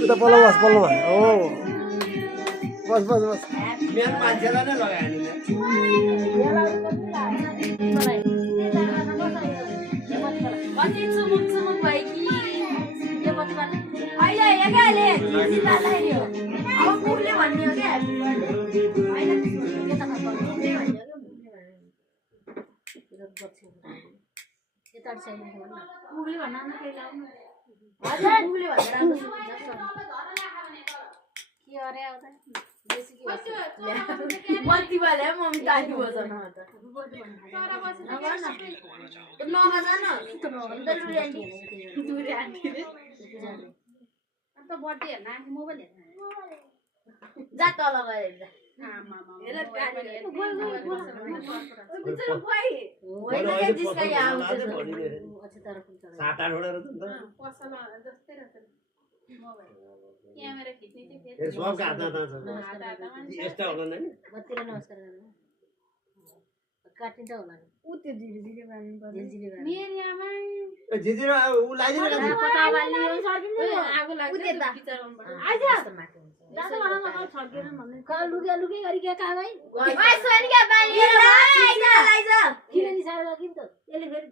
उता पल्लो बस हो बस बस बस मेन मान्छेलाई नै लगायो नि कति चुमुक चुमुक भयो कि यो पतिबाट अहिले एकाले जिल्ला लाग्यो अब मुखले भन्ने हो क्या हैन के त मुखले भन्ने हो यता छैन मुखले भन्न न केही लाउनु हजुर मुखले भनेर राम्रो के अरे आउँदा बेसी के मन्ती वाले मम्मी तानी बजाउन त सारा बसे नबजा न त दुरी आन्टी अन्त बर्थडे हेर्न आन्टी मोबाइल हेर्न जा तल गएर जा हेर गाडी होइन के जिस्काइ आउँछ अच्छा तर कुन चला 7-8 वटा रहेछ नि त पसल जस्तै रहेछ मोबाइल क्यामेरा खिच्ने थियो ए सबका हातमा छ यस्ता होला नि बत्तीले नमस्कार गर्नु काटिन्छ होला नि उ त्यो झिलिझिली बानी मेरो आमा ए जिजिरो उ लाइदिनु पता बाल्ने सर्किन्छ आगो लाग्छ पिचरमा आइज दादा भन न छर्केर भन्ने का लुगे लुगे गरी के का भाइ ओइ सोनिया बानी आइज आइज किन नि सारा किन त यसले फेरि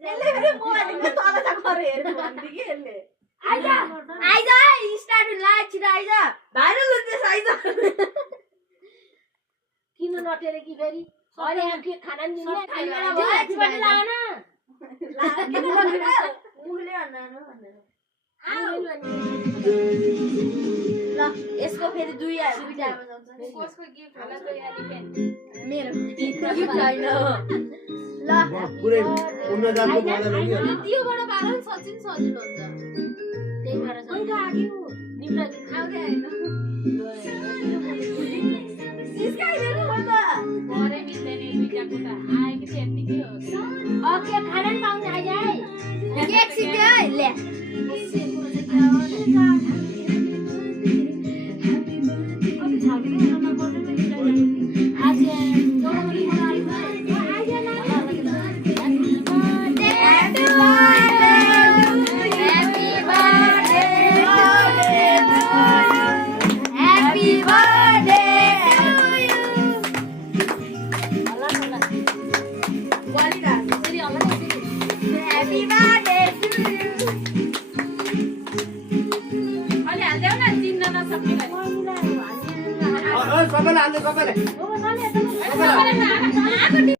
मोबाइलले तल त गरे हेर्नु भन्दै कि यसले आइज आइज स्टार्ट लाइट छिरा आइज भाइरल हुन्छ आइज किन नटेरे कि फेरि अरे के खाना नि दिने खाना पनि लान मुखले भन्नु भनेर ल यसको फेरि दुई आयो दुईटामा जान्छ कसको गिफ्ट होला त एलिफेन्ट मेरो गिफ्ट हैन ल पुरै उन्न जातको बाजा लग्यो त्योबाट बाह्र सचिन सजिलो हुन्छ त्यही भएर चाहिँ आग्यो निम्न आउँदै हैन सिस्काइदिनु म त गरे मिल्दैन दुईटाको त आएको थियो यतिकै हो ओके खाना नि पाउने आइ केक सिक्यो ले सबैले हाल्दै सबैले